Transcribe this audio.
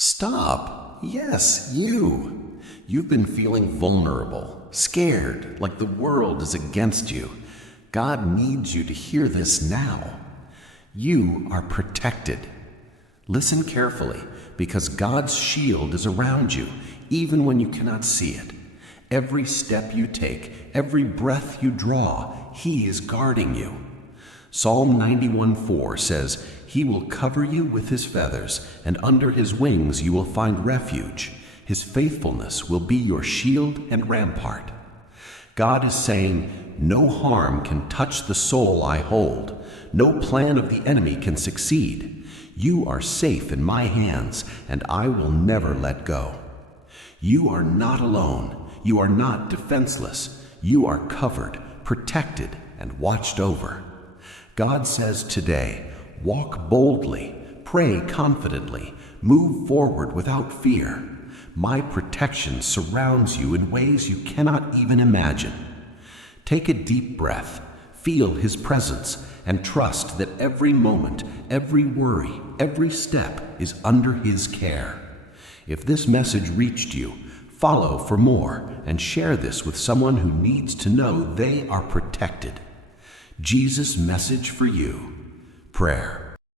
Stop. Yes, you. You've been feeling vulnerable, scared, like the world is against you. God needs you to hear this now. You are protected. Listen carefully, because God's shield is around you, even when you cannot see it. Every step you take, every breath you draw, He is guarding you. Psalm 91:4 says, "He will cover you with His feathers, and under His wings you will find refuge. His faithfulness will be your shield and rampart." God is saying, "No harm can touch the soul I hold. No plan of the enemy can succeed. You are safe in my hands, and I will never let go." You are not alone. You are not defenseless. You are covered, protected, and watched over. God says today, walk boldly, pray confidently, move forward without fear. My protection surrounds you in ways you cannot even imagine. Take a deep breath, feel His presence, and trust that every moment, every worry, every step is under His care. If this message reached you, follow for more and share this with someone who needs to know they are protected. Jesus' message for you. Prayer.